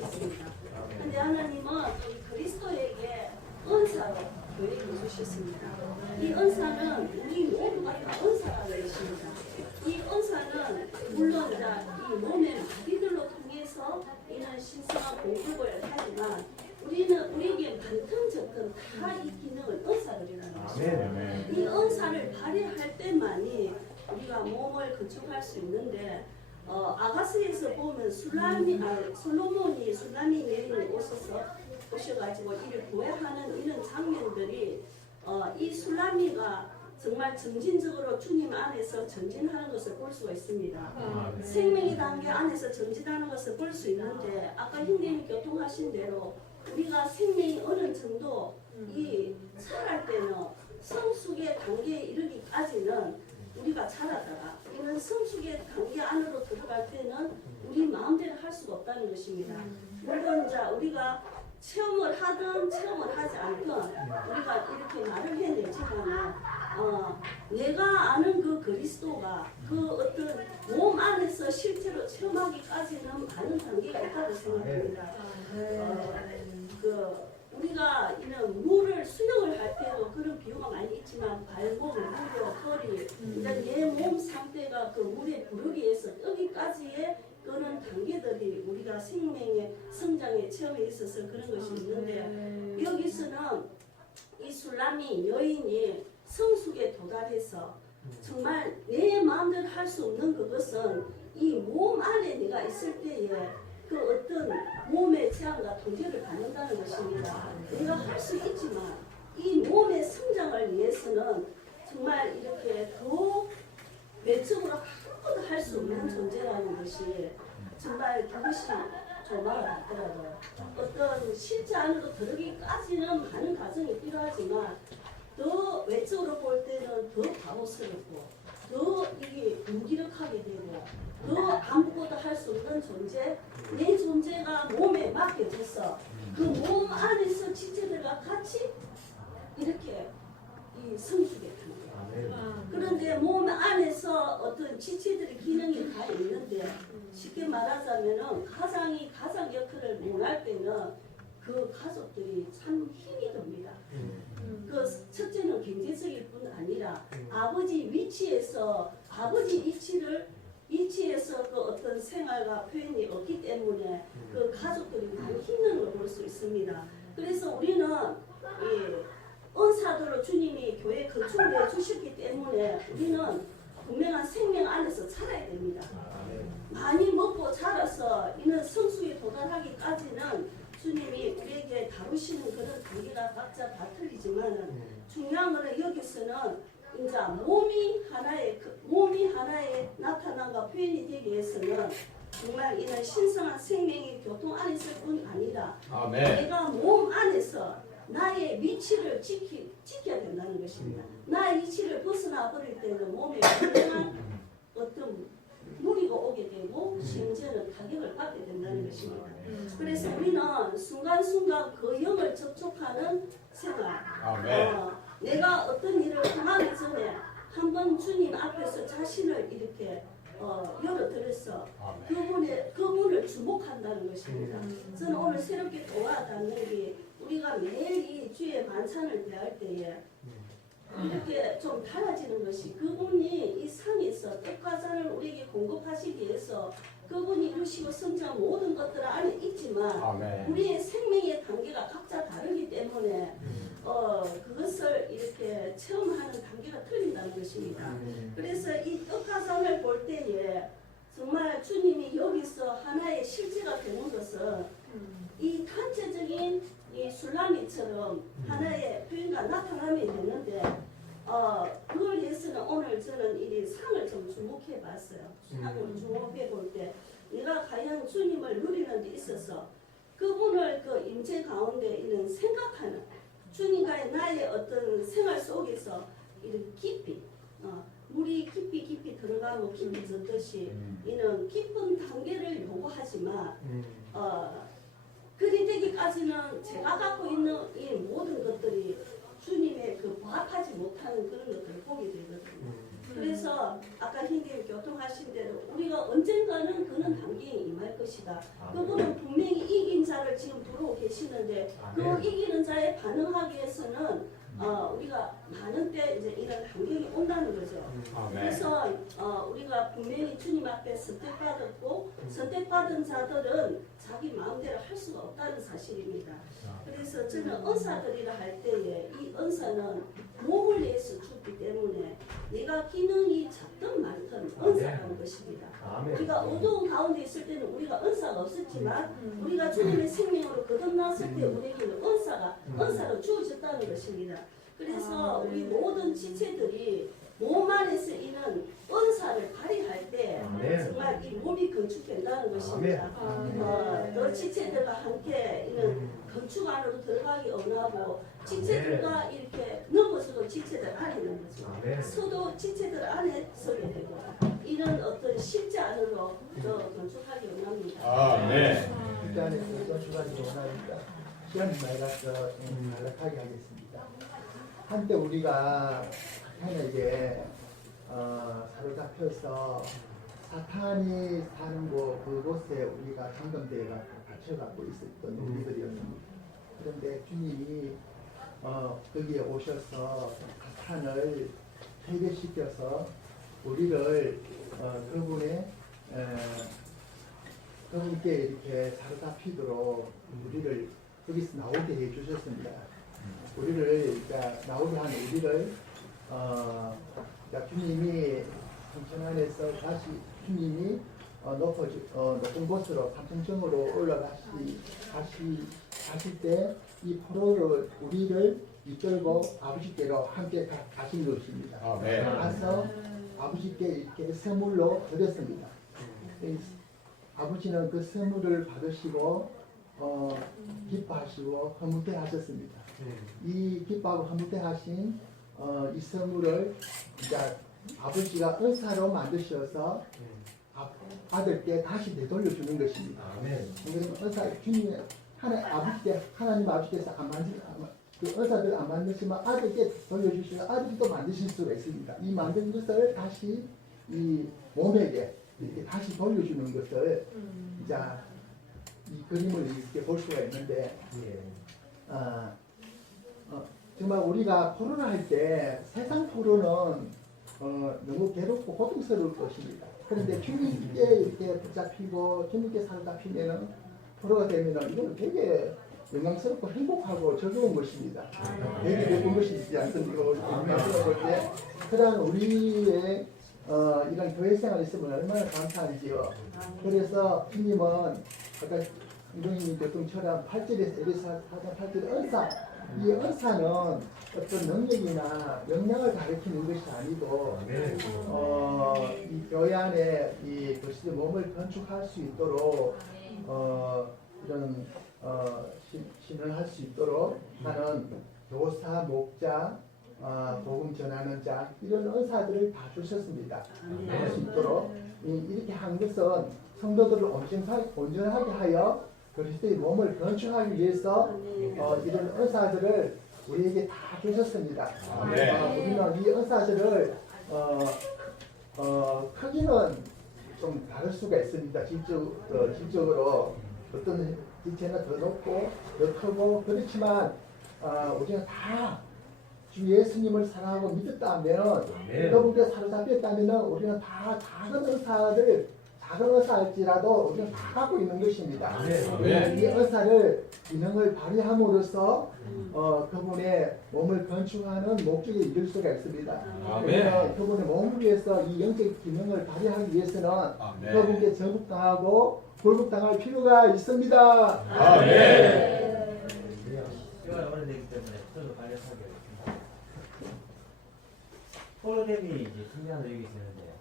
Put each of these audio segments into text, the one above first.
주셨습니다. 근데 하나님은 또 이 그리스도에게 은사로 교회를 주셨습니다. 이 은사는 우리 모두가 다 은사라고 했습니다. 이 은사는 물론 이 몸의 마비들로 통해서 이는 신성한 공급을 하지만 우리에게 반통적은 다 이 기능을 은사로 이라는 것입니다. 이 은사를 발휘할 때만이 우리가 몸을 건축할 수 있는데 아가스에서 보면 솔로몬이 술라미 여인이 오셔가지고 이를 구애하는 이런 장면들이 이 술라미가 정말 점진적으로 주님 안에서 전진하는 것을 볼 수가 있습니다. 생명의 단계 안에서 전진하는 것을 볼 수 있는데 아까 형님이 교통하신 대로 우리가 생명이 어느 정도 이 자랄 때는 성숙의 단계에 이르기까지는 우리가 자라다가 이런 성숙의 단계 안으로 들어갈 때는 우리 마음대로 할 수가 없다는 것입니다. 물론 우리가 체험을 하든 체험을 하지 않든 우리가 이렇게 말을 해내지만 내가 아는 그 그리스도가 그 어떤 몸 안에서 실제로 체험하기까지는 많은 단계가 있다고 생각합니다. 우리가 이런 물을 수영을 할 때도 그런 비유가 많이 있지만 발목, 무릎, 허리 내 몸 상태가 그 물에 부르기에서 뜨기까지의 그런 단계들이 우리가 생명의 성장의 체험에 있어서 그런 것이 있는데 여기서는 이 술라미 여인이 성숙에 도달해서 정말 내 마음대로 할 수 없는 그것은 이 몸 안에 내가 있을 때에 그 어떤 몸의 제한과 통제를 받는다는 것입니다. 내가 할 수 있지만 이 몸의 성장을 위해서는 정말 이렇게 더 외적으로 아무것도 할 수 없는 존재라는 것이 정말 그것이 조망을 받더라고요. 어떤 실제 안으로 들어가기까지는 많은 과정이 필요하지만 더 외적으로 볼 때는 더 바보스럽고 더 이게 무기력하게 되고 더 아무것도 할 수 없는 존재, 내 존재가 몸에 맡겨져서 그 몸 안에서 지체들과 같이 이렇게 이 성숙에 타는 거예요. 그런데 몸 안에서 어떤 지체들의 기능이 다 있는데 쉽게 말하자면은 가장 역할을 못할 때는 그 가족들이 참 힘이 듭니다. 그 첫째는 경제적일 뿐 아니라 아버지 위치에서 그 어떤 생활과 표현이 없기 때문에 그 가족들이 많이 힘든 걸 볼 수 있습니다. 그래서 우리는 은사도로 주님이 교회 건축을 해주셨기 때문에 우리는 분명한 생명 안에서 살아야 됩니다. 많이 먹고 자라서 이는 성숙에 도달하기까지는 주님이 우리에게 다루시는 그런 단계가 각자 다 틀리지만 중요한 것은 여기서는 이제 몸이 하나의 나타남과 표현이 되기 위해서는 정말 이는 신성한 생명의 교통 안에 있을 뿐 아니라 내가 몸 안에서 나의 위치를 지켜야 된다는 것입니다. 나의 위치를 벗어나 버릴 때는 몸에 분명한 어떤 무리가 오게 되고 심지어는 타격을 받게 된다는 것입니다. 그래서 우리는 순간순간 그 영을 접촉하는 생활, 내가 어떤 일을 행하기 전에 한번 주님 앞에서 자신을 이렇게 열어들어서 그분을 주목한다는 것입니다. 저는 오늘 새롭게 또 와닿는 게 우리가 매일 이 주의 만찬을 대할 때에 이렇게 좀 달라지는 것이 그분이 이 상에서 떡과 잔을 우리에게 공급하시기 위해서 그분이 이루시고 성장 모든 것들 안에 있지만 우리의 생명의 단계가 각자 다르기 때문에 그것을 이렇게 체험하는 단계가 틀린다는 것입니다. 그래서 이 떡과 잔을 볼 때에 정말 주님이 여기서 하나의 실제가 되는 것은 이 단체적인 이 술라미처럼 하나의 표현과 나타남이 되는데 그걸 위해서는 오늘 저는 이 상을 좀 주목해 봤어요. 상을 주목해 볼 때 내가 과연 주님을 누리는 데 있어서 그분을 그 임재 가운데 이런 생각하는 주님과의 나의 어떤 생활 속에서 이런 깊이 물이 깊이 들어가고 깊이 젖듯이 이는 깊은 단계를 요구하지만 그리 되기까지는 제가 갖고 있는 이 모든 것들이 주님의 그 부합하지 못하는 그런 것들을 보게 되거든요. 그래서 아까 흰길 교통하신 대로 우리가 언젠가는 그는 단계에 임할 것이다. 그분은 분명히 이긴 자를 지금 부르고 계시는데 그 이기는 자에 반응하기 위해서는 우리가 많은 때 이제 이런 환경이 온다는 거죠. 그래서 우리가 분명히 주님 앞에 선택받았고 선택받은 자들은 자기 마음대로 할 수가 없다는 사실입니다. 그래서 저는 은사들이라 할 때에 이 은사는 몸을 위해서 주기 때문에 내가 기능이 작든 많든 은사라는 것입니다. 우리가 어두운 가운데 있을 때는 우리가 은사가 없었지만 우리가 주님의 생명으로 거듭났을 때 우리에게는 은사로 주어졌다는 것입니다. 그래서 우리 모든 지체들이 몸 안에서 있는 은사를 발휘할 때 정말 이 몸이 건축된다는 것입니다. 그 지체들과 함께 이런 건축 안으로 들어가기 원하고 지체들과 이렇게 넘어서도 지체들 안에 있는 거죠. 서도 지체들 안에 서게 되고 이런 어떤 십자 안으로 건축하기 원합니다. 십자 안에서 건축하기 원하니까 시간이 많이 가서 간략하게 하겠습니다. 한때 우리가 사탄에게 사로잡혀서 사탄이 사는 그곳에 우리가 잠금되어 갇혀갖고 있었던 우리들이었습니다. 그런데 주님이 거기에 오셔서 사탄을 해결시켜서 우리를 그분께 이렇게 사로잡히도록 우리를 거기서 나오게 해주셨습니다. 우리를 나오게 한 우리를 주님이 성천 안에서 다시 주님이 높은 곳으로 삼층정으로 올라가실 때 이 포로를 우리를 이끌고 아버지께로 함께 가신 것입니다. 가서 아버지께 이렇게 선물로 드렸습니다. 아버지는 그 선물을 받으시고 기뻐하시고 흐뭇해 하셨습니다. 이 기뻐하고 흐뭇해 하신 이 선물을 아버지가 은사로 만드셔서 아들께 다시 되돌려주는 것입니다. 그러면 은사 주님의 하나님 아버지께서 그 은사들 안 만드시면 아들께 돌려주시면 아들이 또 만드실 수가 있습니다. 이 만든 것을 다시 이 몸에게 이렇게 다시 돌려주는 것을 이 그림을 이렇게 볼 수가 있는데 정말 우리가 포로를 할 때 세상 포로는 너무 괴롭고 고통스러울 것입니다. 그런데 주님께 이렇게 붙잡히고 주님께 사로잡히면은 포로가 되면은 이건 되게 영광스럽고 행복하고 즐거운 것입니다. 되게 예쁜 것이지 않습니까? 영광스러운 볼 때 그런 우리의 이런 교회 생활이 있으면 얼마나 감사한지요. 그래서 주님은 아까 이동님 교통처럼 8절에서 에베소 4장 8절 은사, 이 은사는 어떤 능력이나 역량을 가리키는 것이 아니고 이 교회 안에 이 그리스도의 몸을 건축할 수 있도록 이런 신을 할 수 있도록 하는 교사, 목자, 복음 전하는 자 이런 은사들을 다 주셨습니다. 할 수 있도록 이렇게 한 것은 성도들을 온전하게 하여 그리스도의 몸을 건축하기 위해서 이런 은사들을 우리에게 다 주셨습니다. 우리는 이 은사들을 크기는 좀 다를 수가 있습니다. 질적으로 어떤 지체는 더 높고 더 크고 그렇지만 우리가 다 주 예수님을 사랑하고 믿었다면 그분께 사로잡혔다면 우리는 다 작은 은사일지라도 우리는 다 갖고 있는 것입니다. 이 은사를 기능을 발휘함으로써 그분의 몸을 건축하는 목적에 이를 수가 있습니다. 그분의 몸을 위해서 이 영적 기능을 발휘하기 위해서는 그분께 정복당하고 굴복당할 필요가 있습니다. 시간이 오래되기 때문에 저도 간략하게 하겠습니다. 포로됨이 이제 중요한 의미가 있는데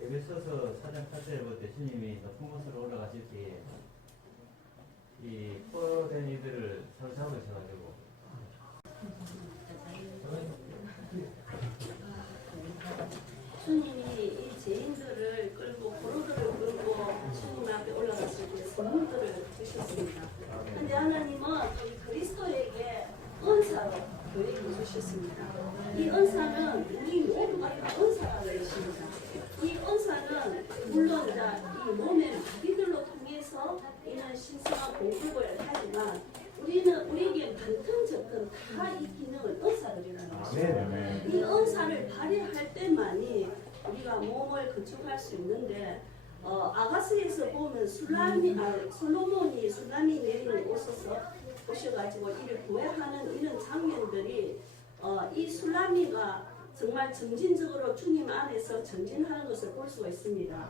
에베소서 4장 8절에 볼 때 주님이 높은 곳으로 올라가실 때에 이 포로된 이들을 사로잡으셔가지고 주님이 이 죄인들을 끌고 포로들을 끌고 주님 앞에 올라갔을 때 선물들을 주셨습니다. 근데 하나님은 우리 그리스도에게 은사로 교회를 주신 주셨습니다. 이 은사는 우리 모두가 다 은사가 되십니다. 이 은사는 물론 이제 이 몸의 마비들로 통해서 이런 신성한 공급을 하지만 우리에게 반통적은 다 이 기능을 은사들이라는 것입니다. 이 은사를 발휘할 때만이 우리가 몸을 건축할 수 있는데 아가스에서 보면 솔로몬이 술람이 내리는 오셔가지고 이를 구애하는 이런 장면들이 이 술람이가 정말 점진적으로 주님 안에서 전진하는 것을 볼 수가 있습니다.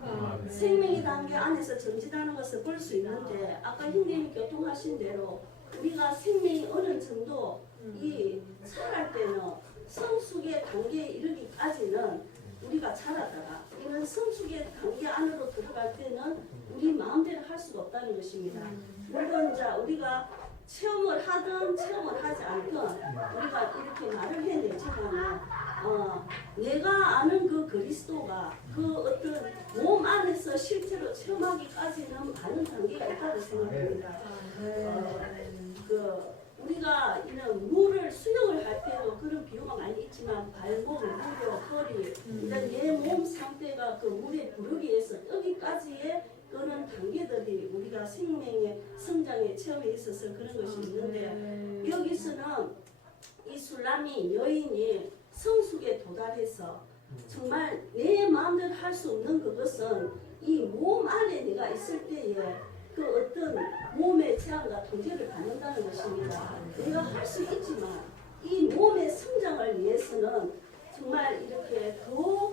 생명의 단계 안에서 전진하는 것을 볼 수 있는데 아까 형님이 교통하신 대로 우리가 생명이 어느 정도 이 살할 때는 성숙의 단계에 이르기까지는 우리가 자라다가 이런 성숙의 단계 안으로 들어갈 때는 우리 마음대로 할 수가 없다는 것입니다. 물론 이제 우리가 체험을 하든 체험을 하지 않든 우리가 이렇게 말을 해내지만 내가 아는 그 그리스도가 그 어떤 몸 안에서 실제로 체험하기까지는 많은 단계가 있다고 생각합니다. 우리가 이런 물을 수영을 할 때도 그런 비유가 많이 있지만 발목, 무릎, 허리 이런 내 몸 상태가 그 물에 부르기 위해서 여기까지의 그런 단계들이 우리가 생명의 성장의 체험에 있어서 그런 것이 있는데 여기서는 이 술람이 여인이 성숙에 도달해서 정말 내 마음대로 할 수 없는 그것은 이 몸 안에 내가 있을 때에 그 어떤 몸의 제한과 통제를 받는다는 것입니다. 내가 할 수 있지만 이 몸의 성장을 위해서는 정말 이렇게 더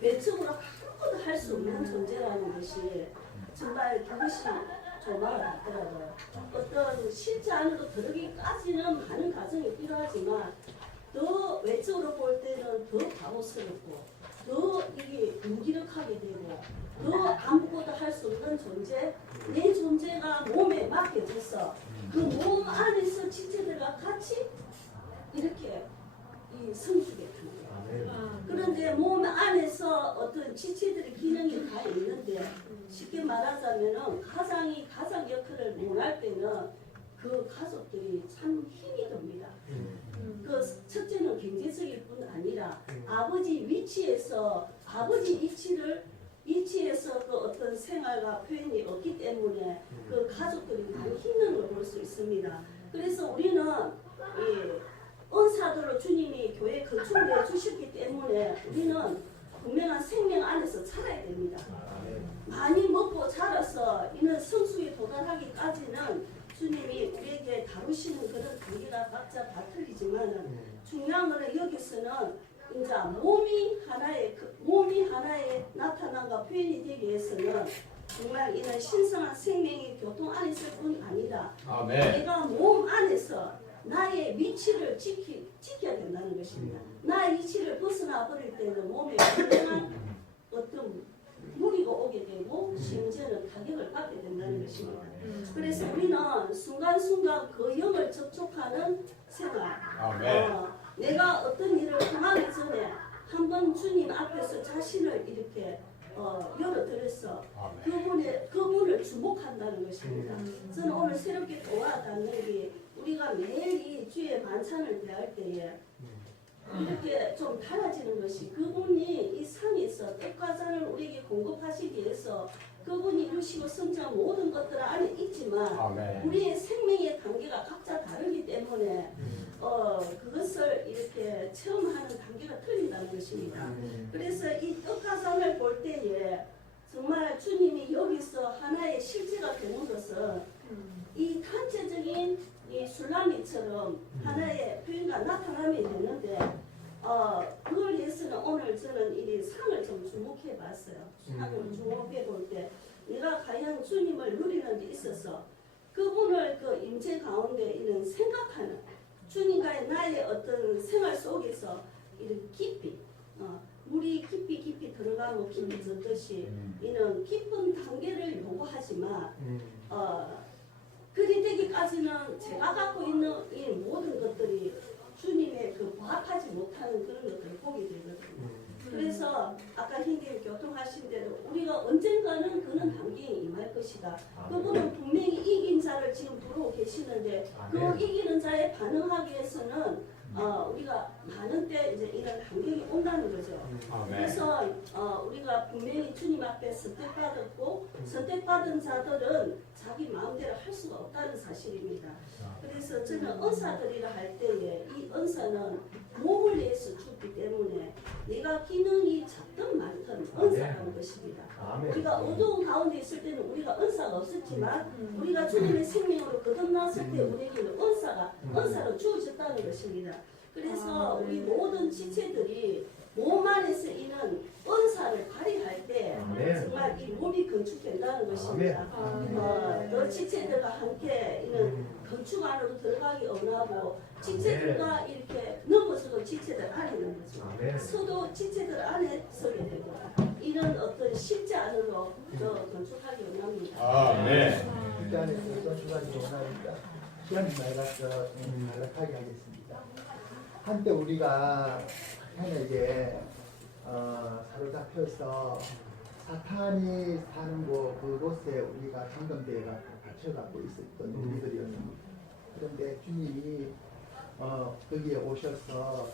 외적으로 아무것도 할 수 없는 존재라는 것이 정말 그것이 조망을 받더라고요. 어떤 실제 안으로 들어가기까지는 많은 과정이 필요하지만 더 외적으로 볼 때는 더 바보스럽고 더 이게 무기력하게 되고 더 아무것도 할 수 없는 존재, 내 존재가 몸에 맡겨져서 그 몸 안에서 지체들과 같이 이렇게 이 성숙에 타는 거예요. 그런데 몸 안에서 어떤 지체들의 기능이 다 있는데 쉽게 말하자면은 가장 역할을 못할 때는 그 가족들이 참 힘이 듭니다. 그 첫째는 경제적일 뿐 아니라 아버지 위치에서 그 어떤 생활과 표현이 없기 때문에 그 가족들이 많이 힘든 걸 볼 수 있습니다. 그래서 우리는 이 은사들로 주님이 교회에 건축을 해주셨기 때문에 우리는 분명한 생명 안에서 살아야 됩니다. 많이 먹고 자라서 이는 성숙에 도달하기까지는 주님이 우리에게 다루시는 그런 단계가 각자 다 틀리지만 중요한 것은 여기서는 이제 몸이 하나의 나타남과 표현이 되기 위해서는 정말 이런 신성한 생명의 교통 안에 있을 뿐 아니라 내가 몸 안에서 나의 위치를 지켜야 된다는 것입니다. 나의 위치를 벗어나 버릴 때는 몸에 분명한 어떤 무리가 오게 되고 심지어는 타격을 받게 된다는 것입니다. 그래서 우리는 순간순간 그 영을 접촉하는 생활, 내가 어떤 일을 행하기 전에 한번 주님 앞에서 자신을 이렇게 열어드려서 그분을 주목한다는 것입니다. 저는 오늘 새롭게 도와닿는 게 우리가 매일 이 주의 반찬을 대할 때에 이렇게 좀 달라지는 것이 그분이 이 상에서 떡과 잔을 우리에게 공급하시기 위해서 그분이 이루시고 성장 모든 것들 안에 있지만 우리의 생명의 단계가 각자 다르기 때문에 그것을 이렇게 체험하는 단계가 틀린다는 것입니다. 그래서 이 떡과 잔을 볼 때에 정말 주님이 여기서 하나의 실제가 되는 것은 이 단체적인 이 술라미처럼 하나의 표현과 나타남이 되는데 그걸 위해서는 오늘 저는 이 상을 좀 주목해 봤어요. 상을 주목해 볼 때 내가 과연 주님을 누리는 데 있어서 그분을 그 임재 가운데 이런 생각하는 주님과의 나의 어떤 생활 속에서 이런 깊이 물이 깊이 들어가고 깊이 젖듯이 이는 깊은 단계를 요구하지만 그리 되기까지는 제가 갖고 있는 이 모든 것들이 주님의 그 부합하지 못하는 그런 것들을 보게 되거든요. 그래서 아까 형님 교통하신 대로 우리가 언젠가는 그런 단계에 임할 것이다. 그분은 분명히 이긴 자를 지금 부르고 계시는데 그 이기는 자에 반응하기 위해서는 우리가 많은 때 이제 이런 환경이 온다는 거죠. 그래서 우리가 분명히 주님 앞에 선택받았고 선택받은 자들은 자기 마음대로 할 수가 없다는 사실입니다. 그래서 저는 은사들이라 할 때에 이 은사는 몸을 위해서 주기 때문에 내가 기능이 작든 많든 은사라는 것입니다. 우리가 어두운 가운데 있을 때는 우리가 은사가 없었지만 우리가 주님의 생명으로 거듭났을 때 우리에게는 은사로 주어졌다는 것입니다. 그래서 우리 모든 지체들이 몸 안에 쓰이는 은사를 발휘할 때 정말 이 몸이 건축된다는 것입니다. 너 지체들과 함께 이는 건축 안으로 들어가기 원하고 지체들과 이렇게 넘어서도 지체들 안에 있는 거죠. 서도 지체들 안에 서게 되고 이런 어떤 실제 안으로 건축하기 원합니다. 실제 안에서 건축하기 원합니다. 시간이 많이 가서 간략하게 하겠습니다. 한때 우리가 현에게 사로잡혀서 사탄이 사는 그곳에 우리가 상금대에 갇혀갖고 있었던 우리들이었습니다. 그런데 주님이 거기에 오셔서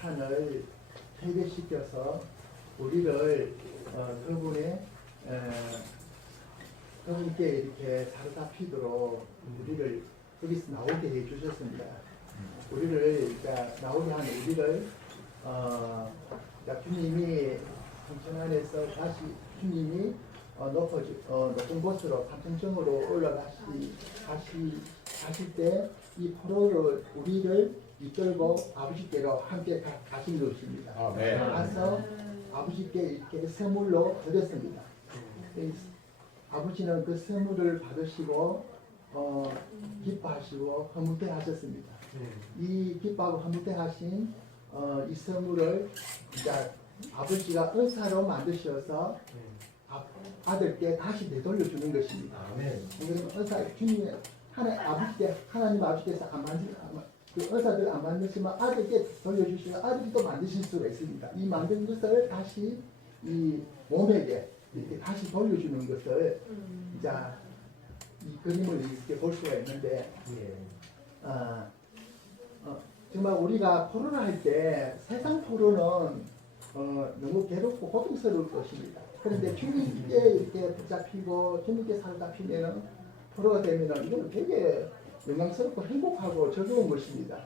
사탄을 해결시켜서 우리를 그분께 이렇게 사로잡히도록 우리를 거기서 나오게 해주셨습니다. 우리를 나오게 하는 우리를 주님이 성천 안에서 다시 주님이 높은 곳으로 삼천정으로 가실 때 이 포로를 우리를 이끌고 아버지께로 함께 가신 것입니다. 가서 아버지께 이렇게 선물로 드렸습니다. 아버지는 그 선물을 받으시고 기뻐하시고 허무해 하셨습니다. 이 기뻐하고 허무해 하신 이 선물을 아버지가 은사로 만드셔서 아들께 다시 되돌려주는 것입니다. 은사 주님의 하나님 아버지께서 그 은사들 안 만드시면 아들께 돌려주시면 아들이 또 만드실 수가 있습니다. 이 만든 것을 다시 이 몸에게 이렇게 다시 돌려주는 것을 이 그림을 이렇게 볼 수가 있는데 정말 우리가 포로를 할 때 세상 포로는 너무 괴롭고 고통스러울 것입니다. 그런데 주님께 이렇게 붙잡히고 주님께 사로잡히면은 포로가 되면은 이건 되게 영광스럽고 행복하고 즐거운 것입니다.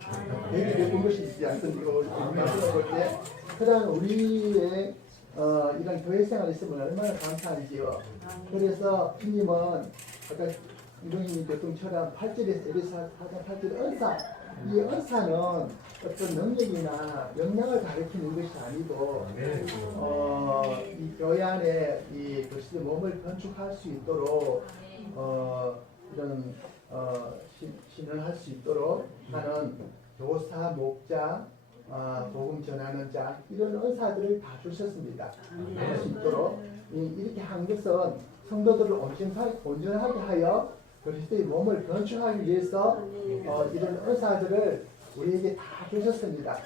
되게 예쁜 것이지 않습니까? 영광스러운 것인데 그러한 우리의 이런 교회 생활이 있으면 얼마나 감사한지요. 그래서 주님은 아까 이동희 교통처럼 8절에서 8절 은사, 이 은사는 어떤 능력이나 역량을 가리키는 것이 아니고 이 교회 안에 이 그리스도의 몸을 건축할 수 있도록 이런 신을 수 있도록 하는 교사, 목자, 복음 전하는 자 이런 은사들을 다 주셨습니다. 할 수 있도록 이렇게 한 것은 성도들을 온전하게 하여 그리스도의 몸을 건축하기 위해서 이런 은사들을 우리에게 다 주셨습니다.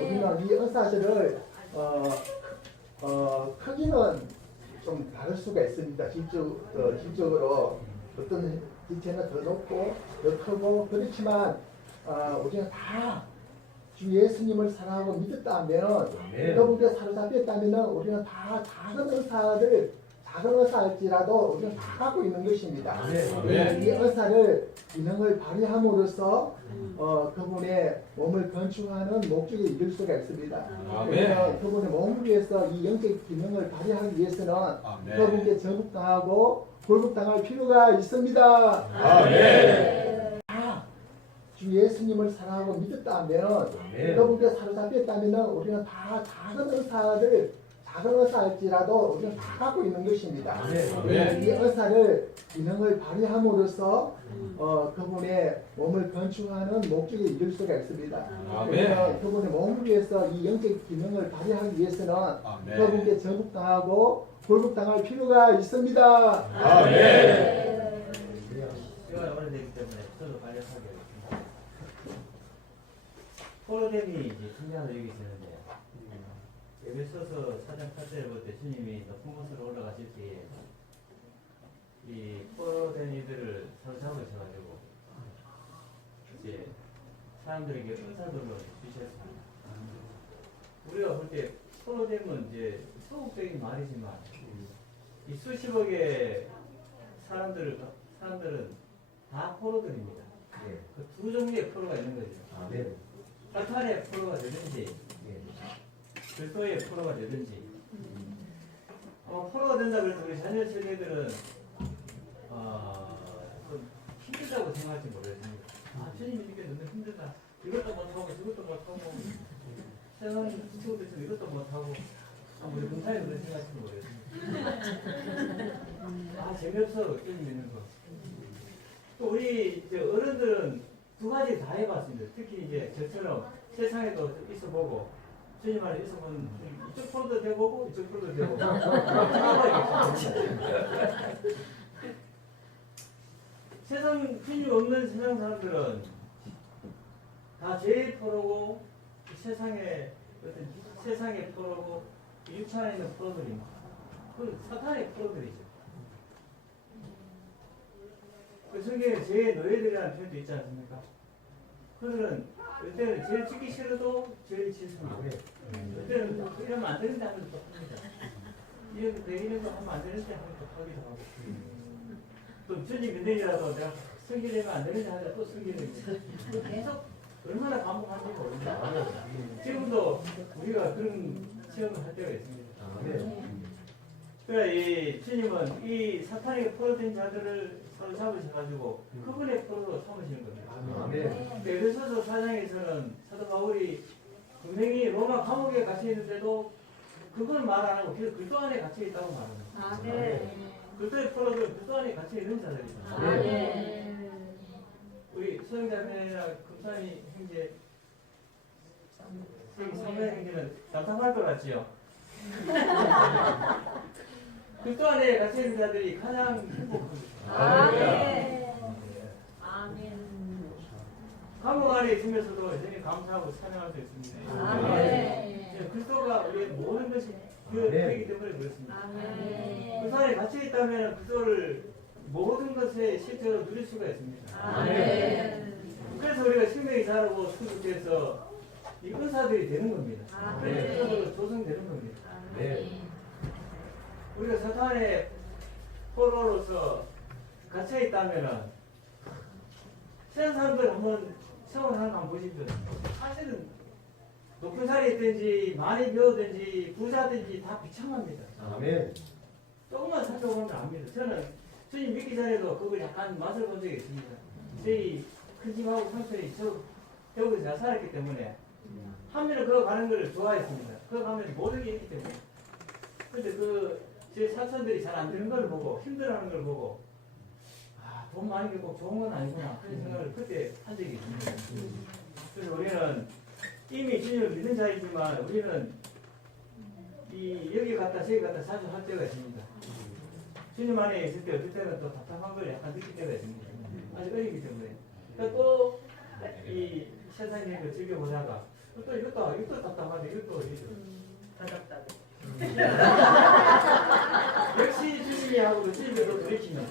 우리는 이 은사들을 크기는 좀 다를 수가 있습니다. 질적으로 어떤 지체는 더 높고 더 크고 그렇지만 우리가 다 주 예수님을 사랑하고 믿었다면 여러분께 사로잡혔다면 우리는 다 작은 은사일지라도 우리는 다 갖고 있는 것입니다. 이 은사를 기능을 발휘함으로써 그분의 몸을 건축하는 목적에 이를 수가 있습니다. 그분의 몸을 위해서 이 영적 기능을 발휘하기 위해서는 그분께 정복당하고 굴복당할 필요가 있습니다. 주 예수님을 사랑하고 믿었다면 여러분께 사로잡혔다면 우리는 다 작은 은사일지라도 우리는 다 갖고 있는 것입니다. 이 은사를 기능을 발휘함으로써 그분의 몸을 건축하는 목적에 이를 수가 있습니다. 그분의 몸을 위해서 이 영적 기능을 발휘하기 위해서는 그분께 정복당하고 굴복당할 필요가 있습니다. 시간이 오래되기 때문에 저도 간략하게 하겠습니다. 포로됨이 이제 중요한 의미가 있는데 에베소서 4장 8절에 볼 때 주님이 높은 곳으로 올라가실 때에 이 포로된 이들을 사로잡으셔가지고 이제 사람들에게 은사들을 주셨습니다. 우리가 볼 때 포로됨은 이제 소극적인 말이지만 이 수십억의 사람들은 다 포로들입니다. 그 두 종류의 포로가 있는 거죠. 사탄의 포로가 되든지 그리스도의 포로가 되든지 포로가 된다 그래서 우리 자녀 세대들은 좀 힘들다고 생각할지 모르겠습니다. 주님이 이렇게 너무 힘들다. 이것도 못하고 저것도 못하고 세상 친구들 있으면 이것도 못하고 우리 문사에 그런 생각할지 모르겠습니다. 재미없어 게임 있는 거. 또 우리 이제 어른들은 두 가지 다 해봤습니다. 특히 이제 저처럼 세상에도 있어보고 주님 안에 있어보면 이쪽 프로도 돼보고 이쪽 프로도 돼보고 세상 주님 없는 세상 사람들은 다 죄의 포로고 세상의 포로고 육체안에 있는 포로들입니다. 그 사탄의 포로들이죠. 그 성경에 죄의 노예들이라는 표현도 있지 않습니까? 그들은 그때는 죄를 짓기 싫어도 죄를 짓습니다. 그때는 이러면 안 되는데 하면 또 합니다. 이런 거 하면 안 되는데 하면 또 하기도 하고. 또 주님 믿으니라도 내가 성기되면 안 되는데 하자 또 성기됩니다. 계속 얼마나 반복하는지 모릅니다. 지금도 우리가 그런 체험을 할 때가 있습니다. 그러니까 이 주님은 이 사탄에게 포로된 자들을 서로 잡으셔가지고 그분의 포로로 삼으시는 겁니다. 에베소서 4장에서는 사도 바울이 분명히 로마 감옥에 갇혀 있는데도 그걸 말 안 하고 계속 그리스도 안에 갇혀 있다고 말합니다. 그리스도의 포로들은 그리스도 안에 갇혀 있는 자들입니다. 우리 수영자매나 금산이 형제, 성명 형제는 답답할 것 같지요? 그리스도 안에 갇혀 있는 자들이 가장 행복합니다. 감옥 안에 있으면서도 여전히 감사하고 찬양할 수 있습니다. 그리스도가 우리의 모든 것이 되기 때문에 그렇습니다. 그리스도 안에 갇혀 있다면 그리스도를 모든 것에 실제로 누릴 수가 있습니다. 그래서 우리가 생명이 자라고 수축해서 이 은사들이 되는 겁니다. 은사들로 조성되는 겁니다. 우리가 사탄의 포로로서 갇혀 있다면은 세상 사람들 한번 생활하는 거 한번 보십시오. 사실은 높은 자리에 있든지 많이 배우든지 부자든지 다 비참합니다. 조금만 살펴보면 압니다. 저는 주님 믿기 전에도 그걸 약간 맛을 본 적이 있습니다. 저희 큰 집하고 삼촌이 저 대구에서 잘 살았기 때문에 하면은 그거 가는 걸 좋아했습니다. 그거 가면 모든 게 있기 때문에. 근데 제 사촌들이 잘 안 되는 걸 보고 힘들어하는 걸 보고 돈 많은 게 꼭 좋은 건 아니구나 그런 생각을 그때 한 적이 있습니다. 그래서 우리는 이미 주님을 믿는 자이지만 우리는 여기 갔다 저기 갔다 자주 할 때가 있습니다. 주님 안에 있을 때 어떨 때는 또 답답한 걸 약간 느낄 때가 있습니다. 아직 어리기 때문에. 그러니까 또 이 세상의 걸 즐겨보다가 또 이것도 답답하네 이것도 답답해. 역시 주님이 하고 주님도 돌이킵니다.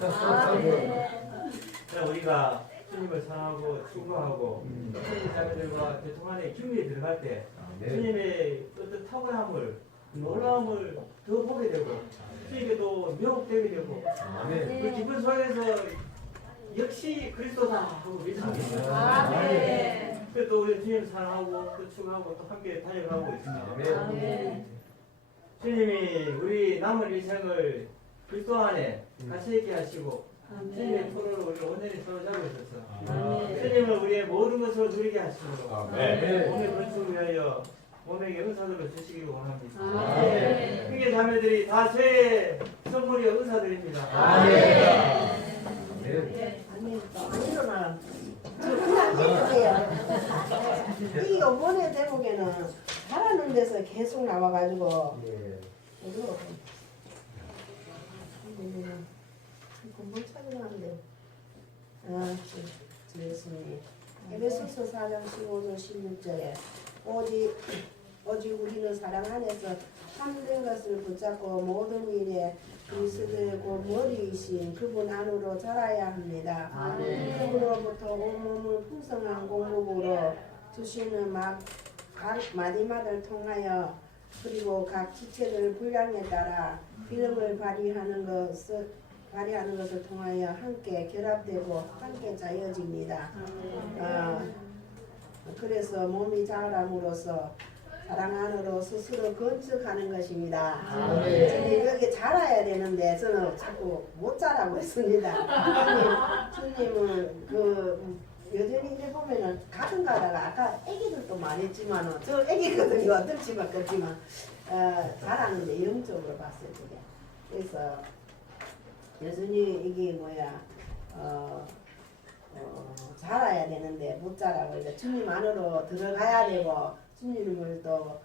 우리가 주님을 사랑하고 충고하고 주님 자매들과 교통 안에 기쁨이 들어갈 때 주님의 어떤 탁월함을 놀라움을 더 보게 되고 주님께도 명혹되게 되고 그 기쁜 속에서 역시 그리스도다 하고 믿습니다. 그래도 우리 주님 사랑하고 또 추구하고 또 함께 달려가고 있습니다. 주님이 우리 남은 일생을 그리스도 안에 같이 있게 하시고 주님의 포로를 우리 온전히 서로 잡으셔서 주님을 우리의 모든 것을 누리게 하시고 몸의 건축을 위하여 몸에게 은사들을 주시기를 원합니다. 형제 자매들이 다 제 선물이 은사들입니다. 일어나. 이 어머니 대목에는 잘하는 데서 계속 나와가지고 뭘 찾으려는데 예수님 에베소서 4장 15절 16절에 오직 우리는 사랑 안에서 참된 것을 붙잡고 모든 일에 그리스도의 머리이신 그분 안으로 자라야 합니다. 그분으로부터 온몸을 풍성한 공급으로 주시는 각 마디마다를 통하여 그리고 각 지체들 분량에 따라 기능을 발휘하는 것을 통하여 함께 결합되고 함께 짜여집니다. 그래서 몸이 자람으로써 사랑 안으로 스스로 건축하는 것입니다. 저는 여기 자라야 되는데 저는 자꾸 못 자라고 있습니다. 주님은 여전히 이제 보면은 가끔 가다가 아까 애기들도 말했지만은 저 애기거든요. 어떨지만 그렇지만 자라는데 영적으로 봤을 때 그래서 여전히 이게 뭐야 자라야 되는데 못 자라고 이제 주님 안으로 들어가야 되고 주님을 또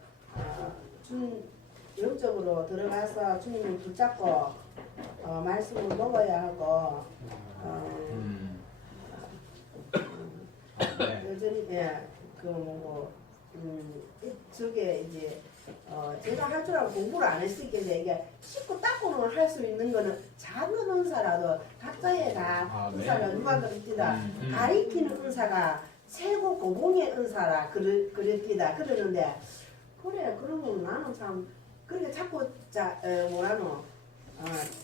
영적으로 들어가서 주님을 붙잡고 말씀을 먹어야 하고 여전히 저게 이제 제가 할 줄 알고 공부를 안 했으니까 이게 씻고 닦고는 할 수 있는 거는 작은 은사라도 각자의 다 은사가 누가 그랬디다 가리키는 은사가 최고 고봉의 은사라 그랬디다 그러는데 그래 그러면 나는 참 그렇게 자꾸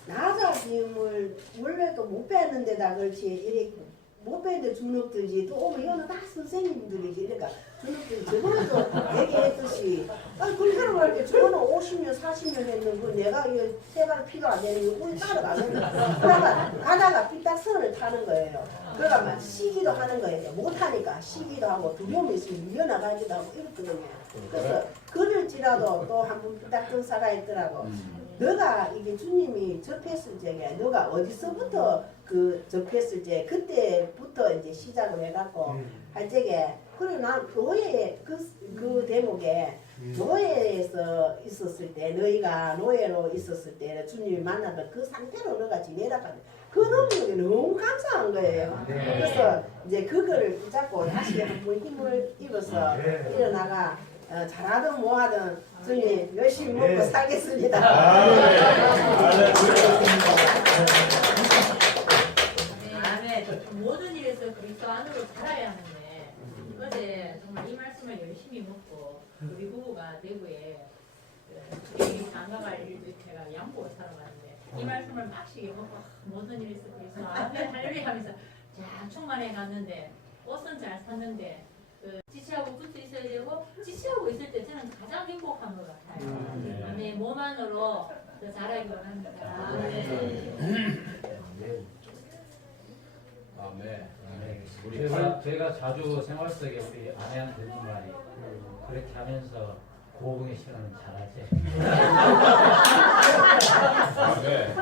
나 자신을 원래도 못 배웠는데다 그렇지 이렇게 못 배는데 주눅들지 또 오면 이거는 다 선생님들이지 그러니까 주눅들이 저거는 또 얘기했듯이 아니 그렇게 하라고 할게 저거는 50년 40년 했는 거 내가 이거 세발 피도 안 되는 거 우리 따라가는 그러다가 가다가 삐딱선을 타는 거예요. 그러니까 막 시기도 하는 거예요. 못하니까 시기도 하고 두려움이 있으면 밀려나가기도 하고 이렇거든요. 그래서 그럴지라도 또 한 번 삐딱선 살아있더라고. 너가 이게 주님이 접했을 적에 너가 어디서부터 그 접했을 때 그때부터 이제 시작을 해갖고 할 적에 그래 난 노예 그 대목에 노예에서 있었을 때 너희가 노예로 있었을 때 주님이 만나던 그 상태로 너가 지내라 그 능력이 너무 감사한 거예요. 그래서 이제 그거를 붙잡고 다시 한번 힘을 입어서 일어나가 잘하든 뭐하든 주님 열심히 먹고 살겠습니다. 모든 일에서 그리스도 안으로 자라야 하는데 어제 정말 이 말씀을 열심히 먹고 우리 부부가 대구에 장가갈 일도 제가 양보를 사러 갔는데 이 말씀을 막시게 먹고 모든 일에서 그리스도 아멘 할렐루야 하면서 자 충만해 갔는데 옷은 잘 샀는데 지치하고 붙어 있어야 되고 지치하고 있을 때 저는 가장 행복한 것 같아요. 내 몸 안으로 더 자라기 원합니다. 그래서 제가 자주 생활 속에 우리 아내한테 듣는 말이 그렇게 하면서 고봉의 시간은 잘하지. 네.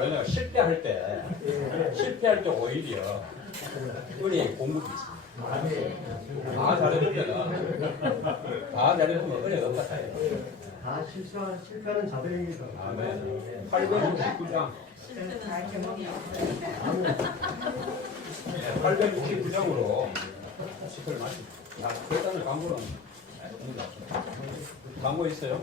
왜냐면 실패할 때 오히려 은혜의 공급이 있습니다. 다 잘해보면 은혜가 없다요. 다 실패하는 자들입니다. 네. 869장. 869장으로 시크를 마십니다. 결단을 광고는 광고 있어요?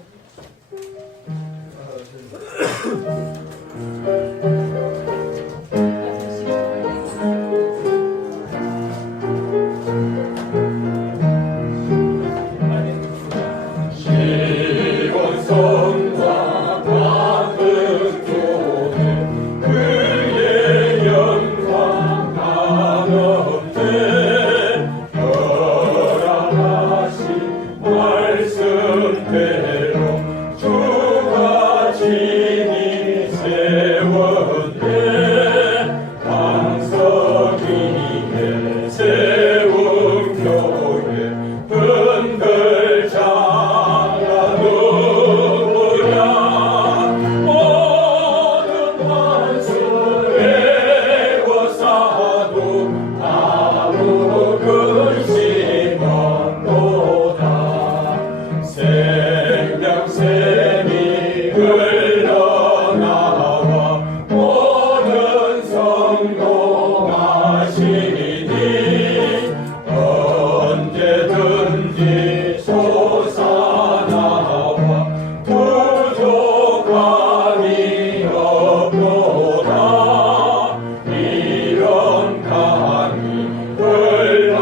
이런 강이 흘러가니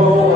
오